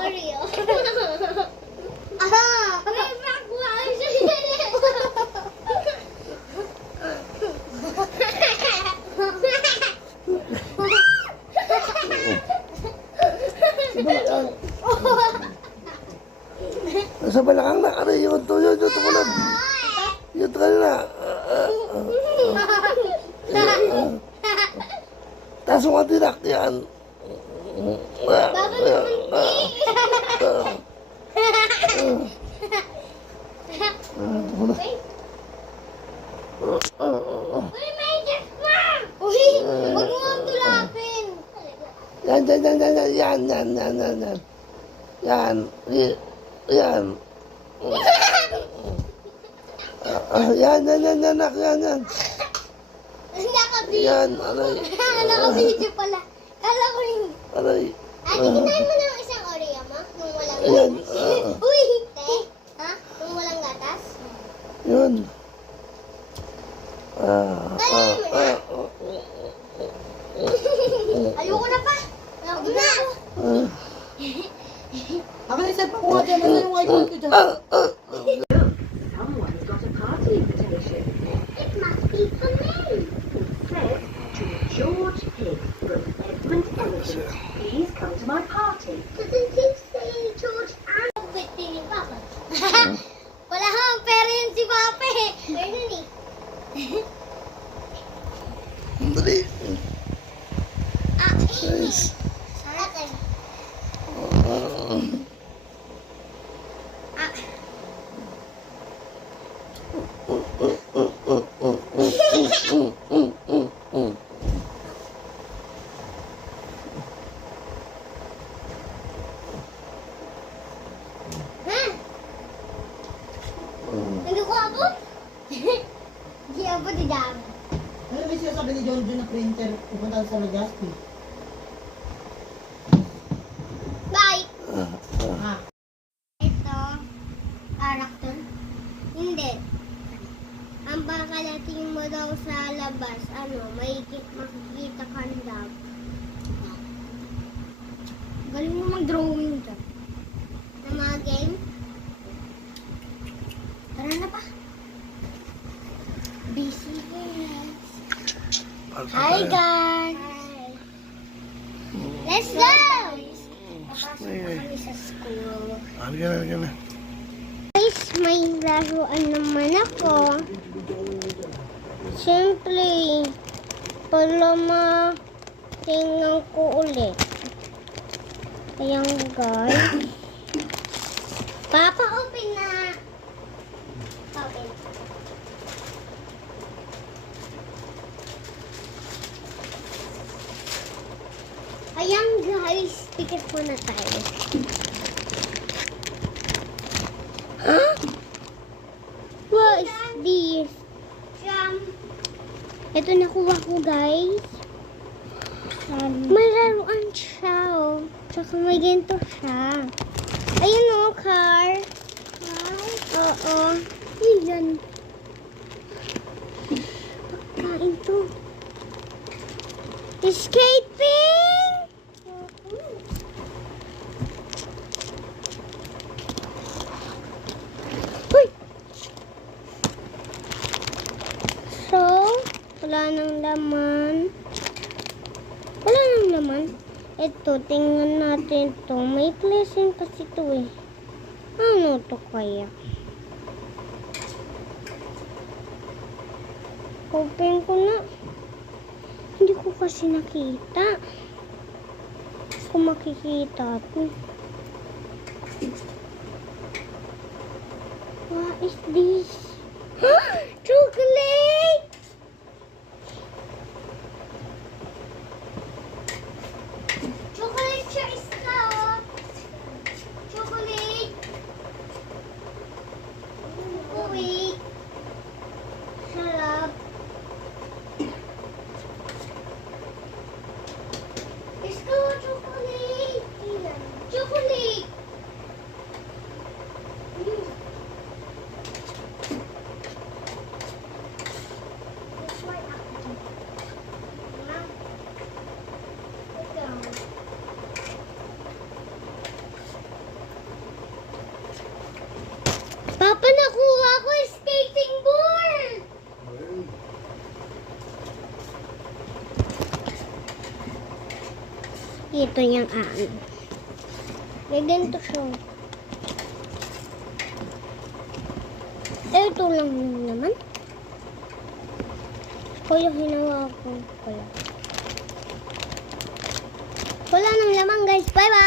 Oreo. May background siya. Nasa balakang na, ano yun, yun, tumulan. Yun, kanina. Taas mo ka tinak, yan. Uy, may gas pa! Uy, huwag mo ang tulapin. Yan. Yan. Naka-video. Yan, aray. Naka-video pala. Kala ko rin. Aray. Ate, kinain mo ng isang Oreo mo? Nung walang Ayan. gatas? Uy! Te, ha? Nung walang gatas? Yun. Ayoko na pa. Ayoko na. Ako na isang pakuha dyan. Ano yung iPhone ko dyan? Someone's got a party invitation. It must be for me. Said to George Pig from Edmund Energy. Please come to my party. Doesn't he say George and... Birthday ni Papa. Wala kang pera yun si Papa eh. Meron eh. Dali. Nice. Ate. Hindi ko abot. Hindi abot di dami. Ano ba siya sabi ni John John na printer? Pupunta sa Legazpi. Bye. Ha? Ito, character. Hindi. Ang bakalating mo daw sa labas, makikita ka daw. Galing mo mag-drawing ka. Na mga game. Tara na pa. Busy guys. Hi guys. Let's go! Papasok na kami sa school. Halika na. Guys, may laruan naman ako. Siyempre, pala tingnan ko ulit. Ayan guys. Papa, open na! Open. Ayan guys, pikit muna tayo. Huh? What is this? Ito nakuha ko guys. May laruan siya oh. Tsaka may ganito siya. Ayun oh, car. Oo. Ayan. Pagkain to. Escaping! Uy! So, wala nang laman. Ito, tingnan natin to. May blessing kasi to eh. Ano to kaya? Open ko na. Hindi ko kasi nakita. Kung makikita to. What is this? Chocolate! Chocolate siya isa oh. Chocolate. Wait. Sarap. Isko, chocolate. Chocolate. ito niyang ano. May ganito siya. Ito lang naman. Kaya hinawa ko pala. Wala nang laman guys. Bye bye!